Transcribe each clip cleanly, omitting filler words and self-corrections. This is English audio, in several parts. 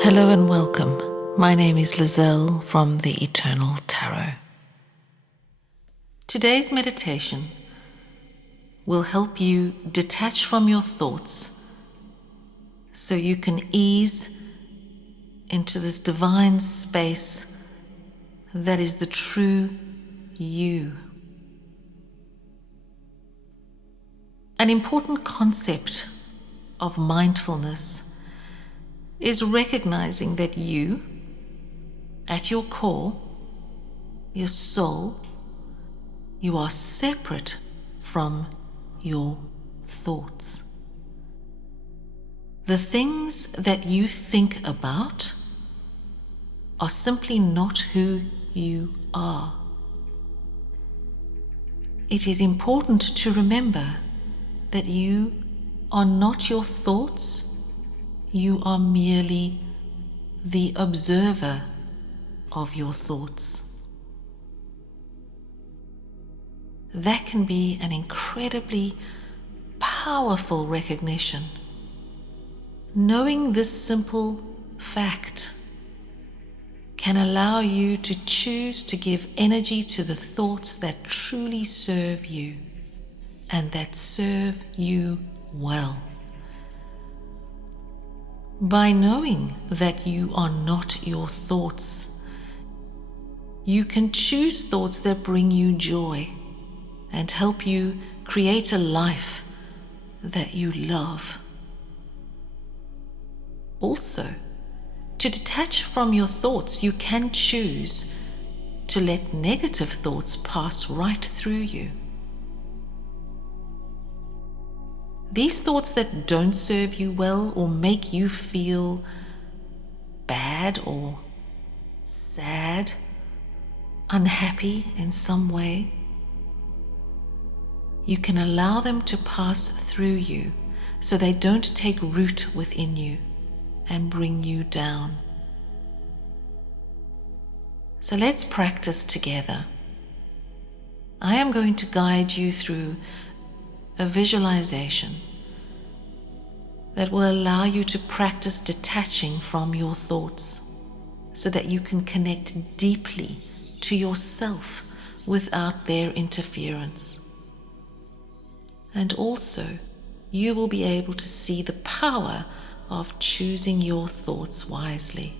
Hello and welcome. My name is Lieselle from the Eternal Tarot. Today's meditation will help you detach from your thoughts so you can ease into this divine space that is the true you. An important concept of mindfulness is recognizing that you, at your core, your soul, you are separate from your thoughts. The things that you think about are simply not who you are. It is important to remember that you are not your thoughts. You are merely the observer of your thoughts. That can be an incredibly powerful recognition. Knowing this simple fact can allow you to choose to give energy to the thoughts that truly serve you and that serve you well. By knowing that you are not your thoughts, you can choose thoughts that bring you joy and help you create a life that you love. Also, to detach from your thoughts, you can choose to let negative thoughts pass right through you. These thoughts that don't serve you well or make you feel bad or sad, unhappy in some way, you can allow them to pass through you so they don't take root within you and bring you down. So let's practice together. I am going to guide you through a visualization that will allow you to practice detaching from your thoughts so that you can connect deeply to yourself without their interference. And also, you will be able to see the power of choosing your thoughts wisely.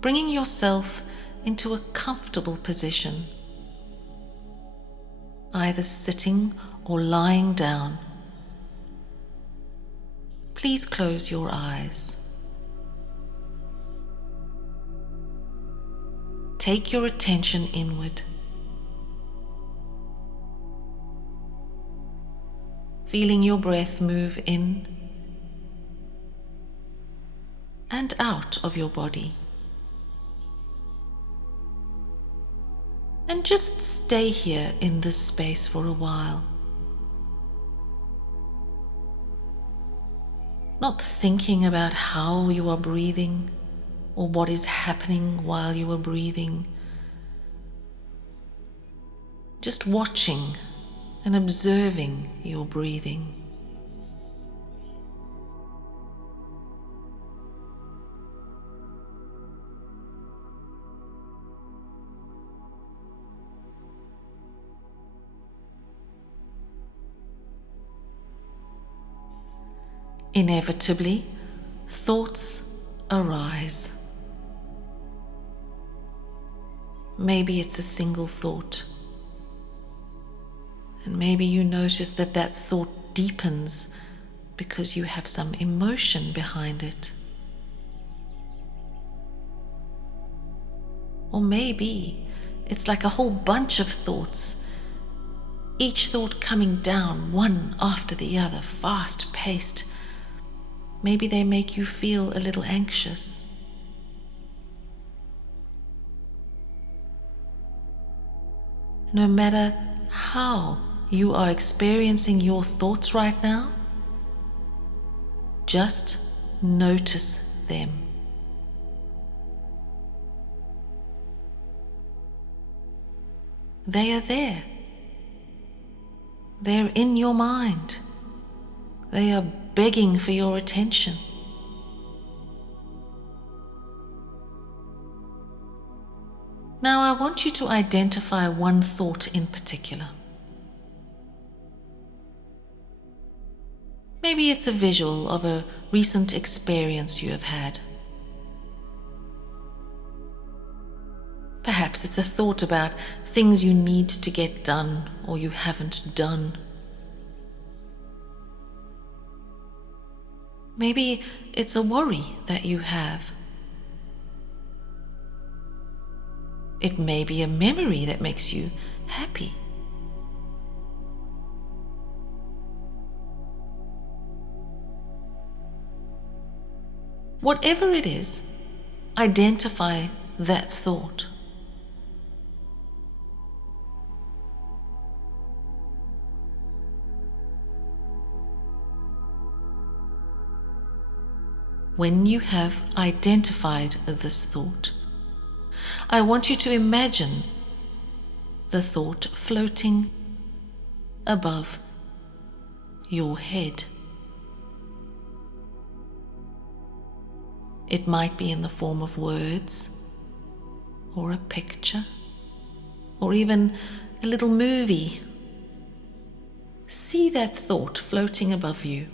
Bringing yourself into a comfortable position, either sitting or lying down. Please close your eyes. Take your attention inward, feeling your breath move in and out of your body. And just stay here in this space for a while. Not thinking about how you are breathing or what is happening while you are breathing. Just watching and observing your breathing. Inevitably, thoughts arise. Maybe it's a single thought, and maybe you notice that that thought deepens because you have some emotion behind it. Or maybe it's like a whole bunch of thoughts, each thought coming down one after the other, fast-paced. Maybe they make you feel a little anxious. No matter how you are experiencing your thoughts right now, just notice them. They are there. They're in your mind. They are begging for your attention. Now I want you to identify one thought in particular. Maybe it's a visual of a recent experience you have had. Perhaps it's a thought about things you need to get done or you haven't done. Maybe it's a worry that you have. It may be a memory that makes you happy. Whatever it is, identify that thought. When you have identified this thought, I want you to imagine the thought floating above your head. It might be in the form of words, or a picture, or even a little movie. See that thought floating above you.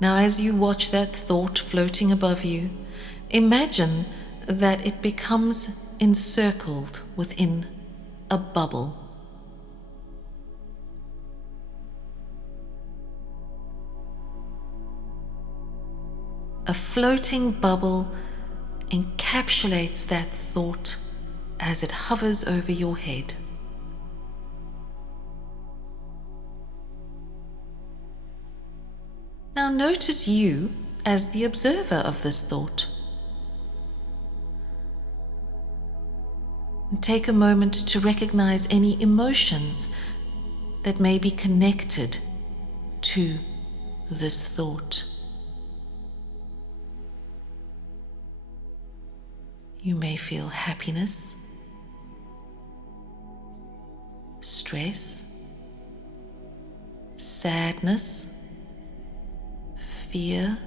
Now, as you watch that thought floating above you, imagine that it becomes encircled within a bubble. A floating bubble encapsulates that thought as it hovers over your head. Now notice you as the observer of this thought. And take a moment to recognize any emotions that may be connected to this thought. You may feel happiness, stress, sadness, fear,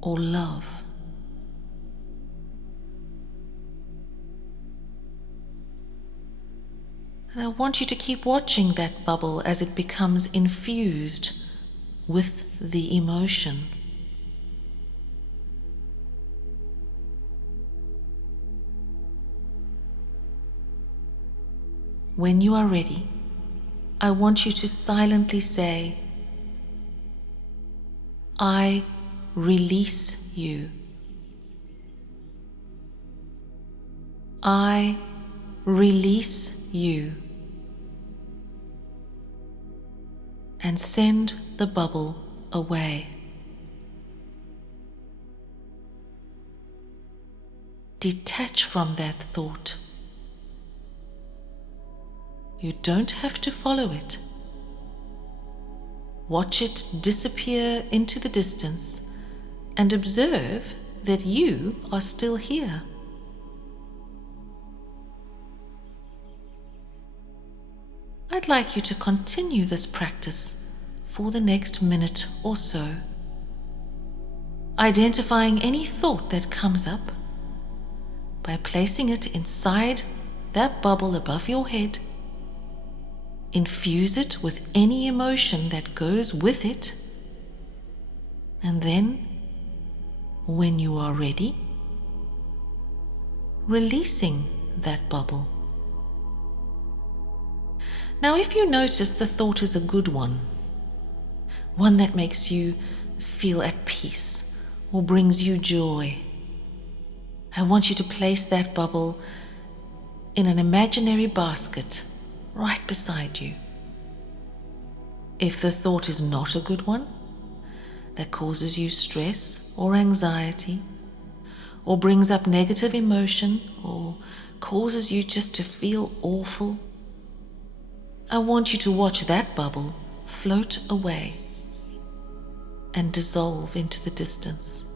or love. And I want you to keep watching that bubble as it becomes infused with the emotion. When you are ready, I want you to silently say, I release you. I release you. And send the bubble away. Detach from that thought. You don't have to follow it. Watch it disappear into the distance and observe that you are still here. I'd like you to continue this practice for the next minute or so, identifying any thought that comes up by placing it inside that bubble above your head. Infuse it with any emotion that goes with it, and then, when you are ready, releasing that bubble. Now, if you notice the thought is a good one that makes you feel at peace or brings you joy, I want you to place that bubble in an imaginary basket right beside you. If the thought is not a good one, that causes you stress or anxiety, or brings up negative emotion, or causes you just to feel awful, I want you to watch that bubble float away and dissolve into the distance.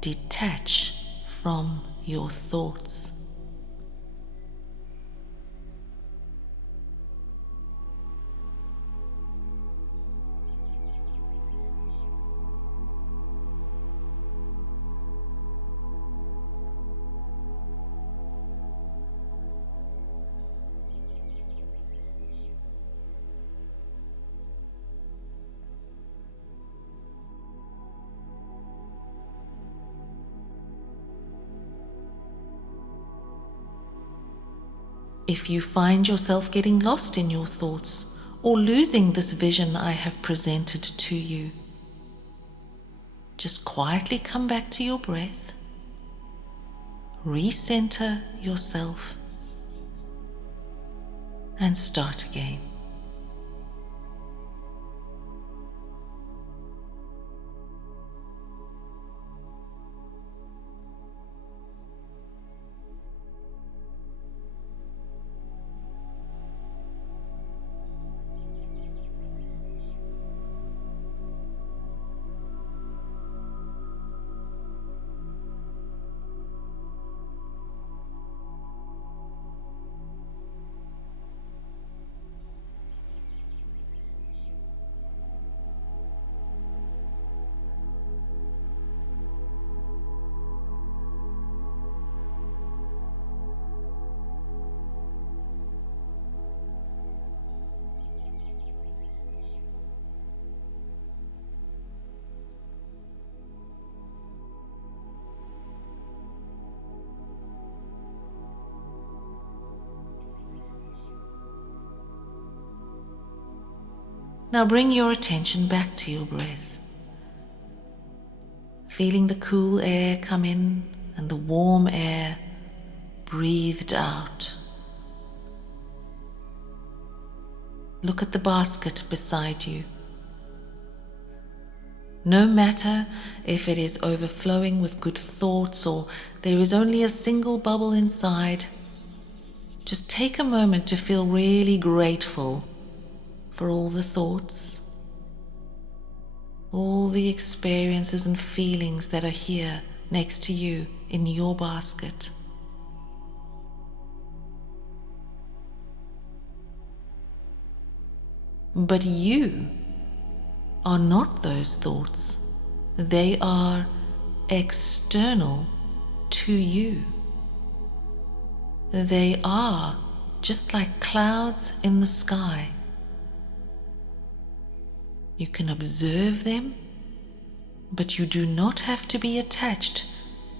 detach from your thoughts. If you find yourself getting lost in your thoughts or losing this vision I have presented to you, just quietly come back to your breath, recenter yourself, and start again. Now bring your attention back to your breath, feeling the cool air come in and the warm air breathed out. Look at the basket beside you. No matter if it is overflowing with good thoughts or there is only a single bubble inside, just take a moment to feel really grateful for all the thoughts, all the experiences and feelings that are here next to you in your basket. But you are not those thoughts. They are external to you. They are just like clouds in the sky. You can observe them, but you do not have to be attached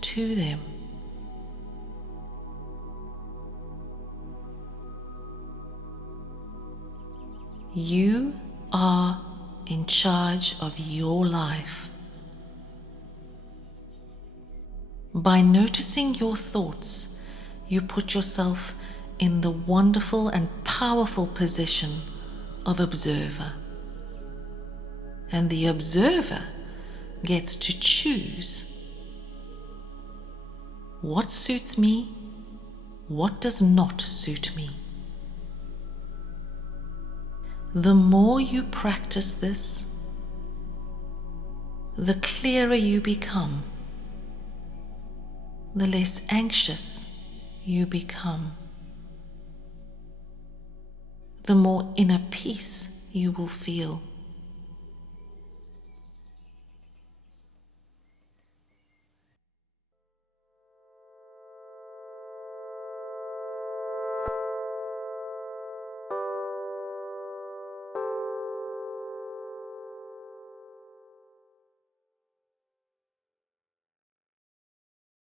to them. You are in charge of your life. By noticing your thoughts, you put yourself in the wonderful and powerful position of observer. And the observer gets to choose what suits me, what does not suit me. The more you practice this, the clearer you become, the less anxious you become, the more inner peace you will feel.